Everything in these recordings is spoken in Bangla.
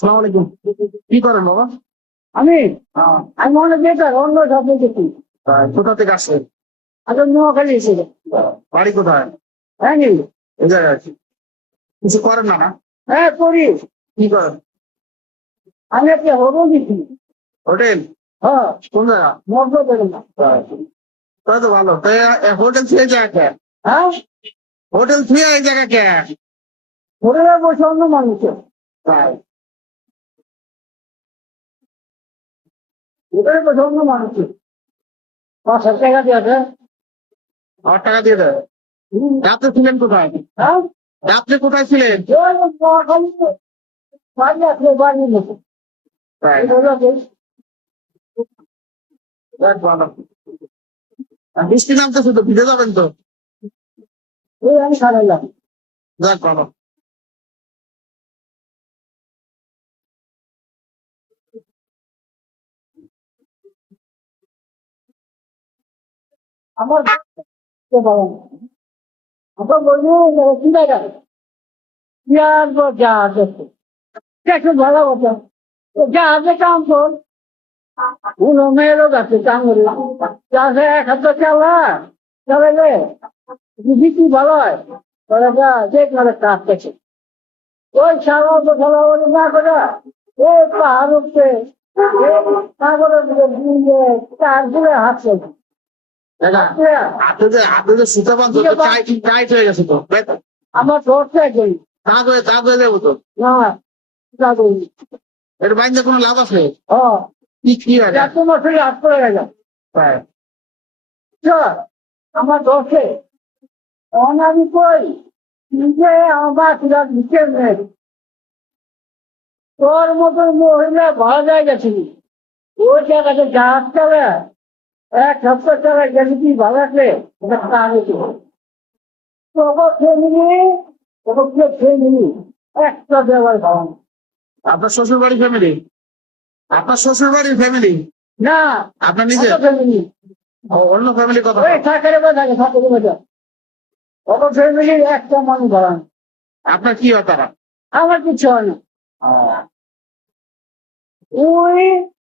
সালাম আলাইকুম। কি করেন বাবা? আমি আমি মনে বেকার অন্য সব দেখি। কোথা থেকে আসছেন? আগে নোয়াখালী এসেছিল। বাড়ি কোথায়? হ্যাঁ নি? এই জায়গায় আছি। কিছু করেন না না? হ্যাঁ করি। কি করেন? আমি একটা হোটেল দিচ্ছি। হোটেল? হ্যাঁ কোন জায়গা? মগ্ন দেবেন না। তাই তো ভালো। তাই হোটেল থুয়ে জায়গা কে? হ্যাঁ হোটেল থুয়ে এই জায়গা কে? হোটেলে বসে অন্য মানুষের তাই। হোটেলে বসে অন্য মানুষের 5,000 টাকা দিয়ে আছে। আমার টাকা দিয়ে দেয়। রাত্রে ছিলেন কোথায়? হ্যাঁ রাত্রে কোথায় ছিলেন? ওই নোয়াখালী বাড়ি আসলে বাড়ির মতো। তাই। এই হলো যে, যাক ভালো। আর বৃষ্টি নামতেছে তো ভিজে যাবেন তো। এই আমি সারাইলাম। যাক ভালো। আমার আমার বলবো চিন্তা করে পেঁয়াজ জাহাজ আছে একটু ভালো কথা জাহাজে কাম কর উনো মেয়েরও গাছে কাম করি জাহাজে 1,000 চালা চালাইলে বিক্রি ভালো হয় যে করে কাজ করছে ওই সারা তো খেলাবাড়ি না করে ওই পাহাড় উঠছে তারপরে চার দিলে হাত চলছে হাতে যে সুতা বাঁধতো টাইট হয়ে গেছে তো। আমার দশটা করি দাগ হয়ে যাবো তো। না করি এর বাইন্দে কোনো লাভ আছে? হ্যাঁ কি হয়? এত মাসে হাত করে গেল তাই। আমার দশে অনামি কই নিজে আমার তুলা নিচে নেই তোর মতো মহিলা ভালো জায়গা ছিল ওই জায়গাতে জাহাজ চালে 1 সপ্তাহ চালে গেলে কি ভালো আছে ওটা আগে ছিল তখন ফ্যামিলি একটা দেওয়ার ভালো না। আপনার শ্বশুর বাড়ির ফ্যামিলি? আপনার শ্বশুর বাড়ির ফ্যামিলি? না আপনার নিজের? ফ্যামিলি অন্য ফ্যামিলি কথা? ওই থাকারে বা থাকে থাকারে বাজা অত ফ্যামিলি একটা মানুষ ভালো না। আপনার কি হয় তারা? আমার কিছু হয় না ওই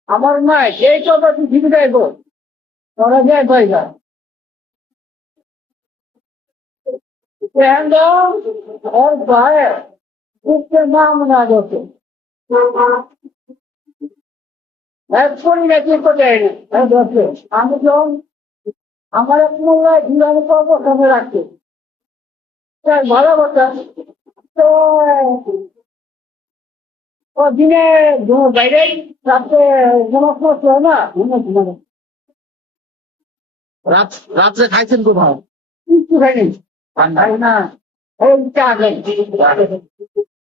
আমার মা এই কথা পৃথিবী যাইব ওরা যায় পাইবা ওর ভাই উঠতে মা মনে আগত এক্ষুনি নাকি কোথায় আমি যখন আমার এক মূল্যায় জীবনে করবো সামনে রাখতে তাই ভালো কথা তো ও দিনে বাইরে রাত্রে সমস্ত হয় না রাত্রে খাইছেন কোথায়? কিচ্ছু খাইনি খাই না এই চা খাই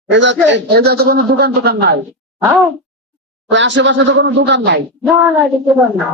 এই জায়গাতে কোনো দোকান টোকান নাই? হ্যাঁ ওই আশেপাশে তো কোনো দোকান নাই? না না দেখতে পার না